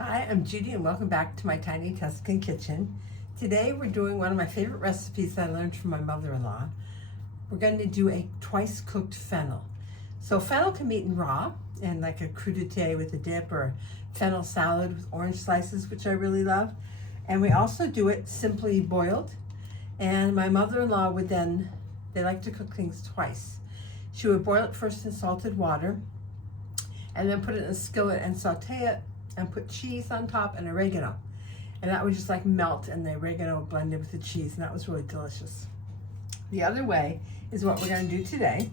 Hi, I'm Judy and welcome back to my tiny Tuscan kitchen. Today we're doing one of my favorite recipes that I learned from my mother-in-law. We're going to do a twice cooked fennel. So fennel can be eaten raw and like a crudité with a dip, or a fennel salad with orange slices, which I really love. And we also do it simply boiled. And my mother-in-law would then, they like to cook things twice. She would boil it first in salted water and then put it in a skillet and saute it and put cheese on top and oregano. And that would just like melt, and the oregano blended with the cheese, and that was really delicious. The other way is what we're going to do today,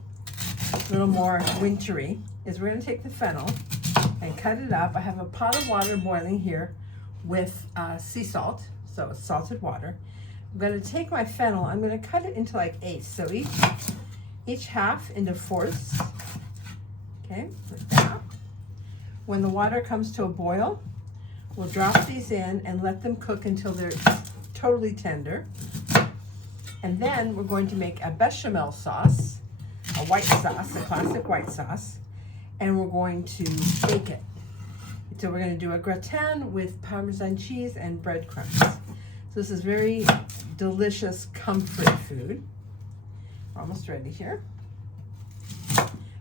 a little more wintry, is we're going to take the fennel and cut it up. I have a pot of water boiling here with sea salt, so it's salted water. I'm going to take my fennel, I'm going to cut it into like eighths, so each half into fourths. Okay, like that. When the water comes to a boil, we'll drop these in and let them cook until they're totally tender. And then we're going to make a bechamel sauce, a white sauce, a classic white sauce, and we're going to bake it. So we're going to do a gratin with Parmesan cheese and breadcrumbs. So this is very delicious comfort food. We're almost ready here.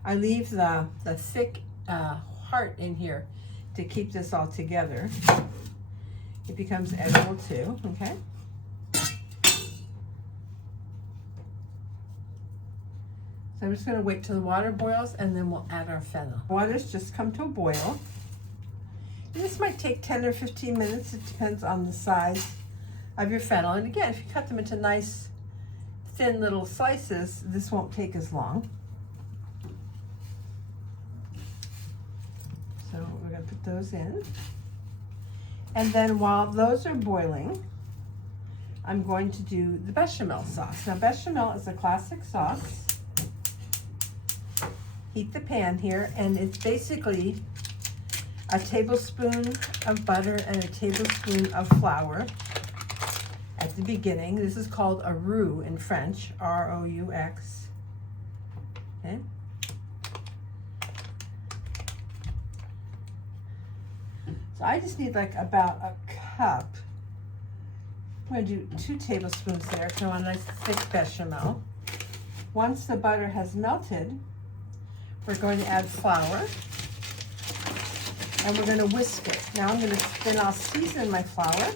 I leave the thick heart in here to keep this all together. It becomes edible too, okay? So I'm just gonna wait till the water boils and then we'll add our fennel. Water's just come to a boil. And this might take 10 or 15 minutes. It depends on the size of your fennel. And again, if you cut them into nice, thin little slices, this won't take as long. So we're going to put those in. And then while those are boiling, I'm going to do the bechamel sauce. Now bechamel is a classic sauce. Heat the pan here, and it's basically a tablespoon of butter and a tablespoon of flour at the beginning. This is called a roux in French, R-O-U-X. Okay. So I just need like about a cup. I'm going to do 2 tablespoons there because I want a nice thick bechamel. Once the butter has melted, we're going to add flour and we're going to whisk it. Now I'll season my flour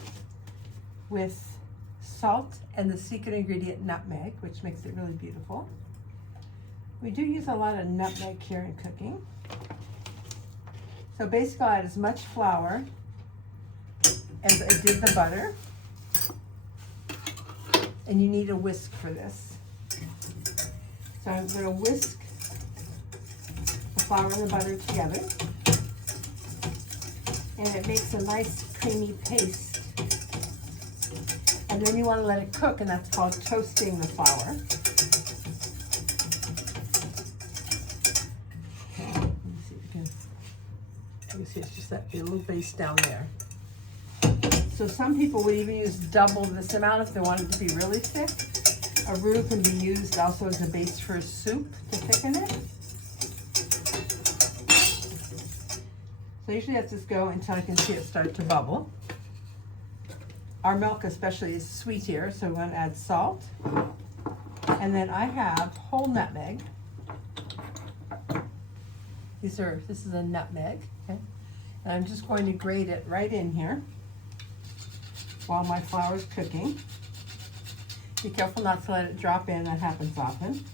with salt and the secret ingredient nutmeg, which makes it really beautiful. We do use a lot of nutmeg here in cooking. So basically I'll add as much flour as I did the butter. And you need a whisk for this. So I'm going to whisk the flour and the butter together. And it makes a nice creamy paste. And then you want to let it cook, and that's called toasting the flour. You see it's just that little base down there. So some people would even use double this amount if they wanted to be really thick. A roux can be used also as a base for a soup to thicken it. So usually I just go until I can see it start to bubble. Our milk especially is sweet here, so we're going to add salt. And then I have whole nutmeg. This is a nutmeg, okay? And I'm just going to grate it right in here while my flour is cooking. Be careful not to let it drop in, that happens often.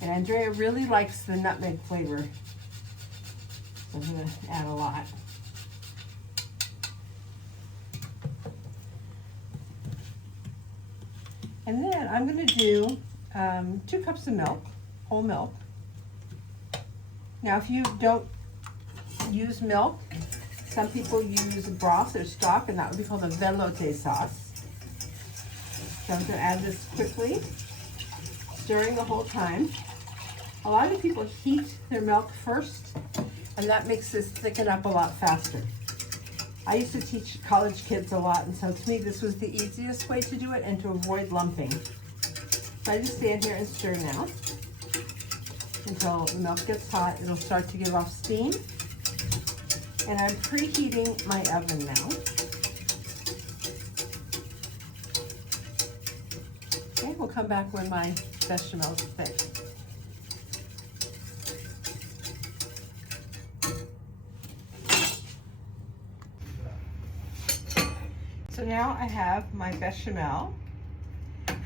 And Andrea really likes the nutmeg flavor, so I'm going to add a lot. And then I'm going to do 2 cups of milk, whole milk. Now, if you don't use milk, some people use broth or stock, and that would be called a velouté sauce. So I'm going to add this quickly, stirring the whole time. A lot of people heat their milk first, and that makes this thicken up a lot faster. I used to teach college kids a lot, and so to me this was the easiest way to do it and to avoid lumping. So I just stand here and stir now until the milk gets hot. It'll start to give off steam. And I'm preheating my oven now. Okay, we'll come back when my bechamel is thick. So now I have my bechamel,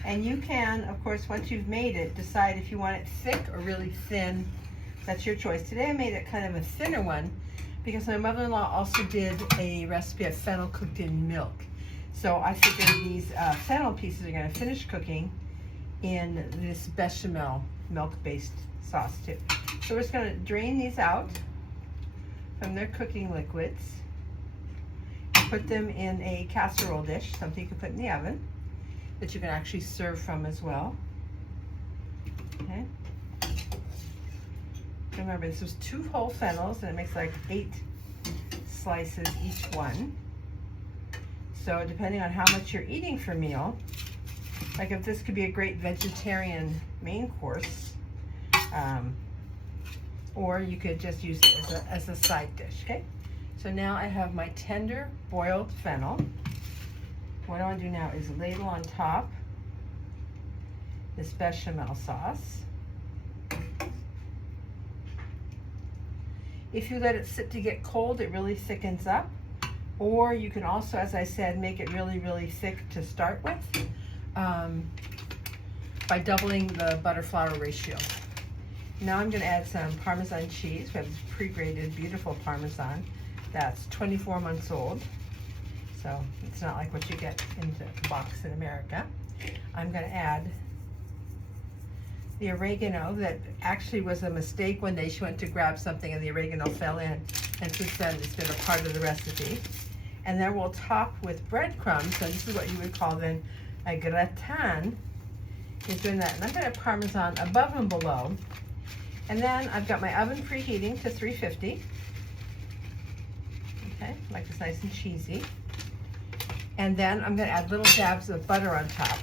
and you can, of course, once you've made it, decide if you want it thick or really thin. That's your choice. Today I made it kind of a thinner one because my mother-in-law also did a recipe of fennel cooked in milk. So I figured these fennel pieces are going to finish cooking in this bechamel milk-based sauce too. So we're just going to drain these out from their cooking liquids. Put them in a casserole dish, something you can put in the oven that you can actually serve from as well. Okay. Remember, this was 2 whole fennels, and it makes like 8 slices each one. So depending on how much you're eating for meal, like if this could be a great vegetarian main course, or you could just use it as a side dish. Okay. So now I have my tender boiled fennel. What I want to do now is ladle on top this bechamel sauce. If you let it sit to get cold, it really thickens up. Or you can also, as I said, make it really, really thick to start with by doubling the butter-flour ratio. Now I'm going to add some Parmesan cheese. We have this pre-grated, beautiful Parmesan that's 24 months old. So it's not like what you get in the box in America. I'm going to add the oregano that actually was a mistake one day. She went to grab something and the oregano fell in, and since then it's been a part of the recipe. And then we'll top with breadcrumbs, and this is what you would call then a gratin. Is doing that. And I'm going to have Parmesan above and below. And then I've got my oven preheating to 350. Okay, like it's nice and cheesy. And then I'm going to add little dabs of butter on top.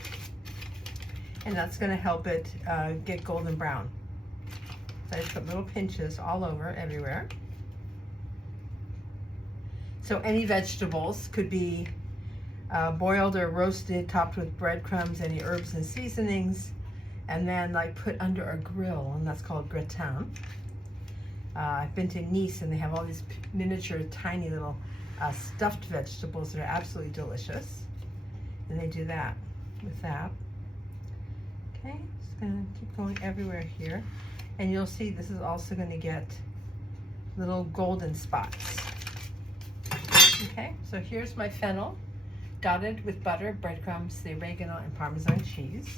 And that's going to help it get golden brown. So I just put little pinches all over, everywhere. So any vegetables could be boiled or roasted, topped with breadcrumbs, any herbs and seasonings, and then like put under a grill, and that's called gratin. I've been to Nice, and they have all these miniature, tiny little stuffed vegetables that are absolutely delicious, and they do that with that. Okay, just gonna keep going everywhere here, and you'll see this is also going to get little golden spots. Okay, so here's my fennel, dotted with butter, breadcrumbs, the oregano, and Parmesan cheese.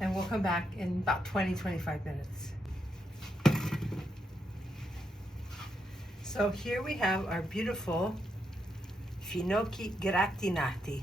And we'll come back in about 20-25 minutes. So here we have our beautiful Finocchi gratinati.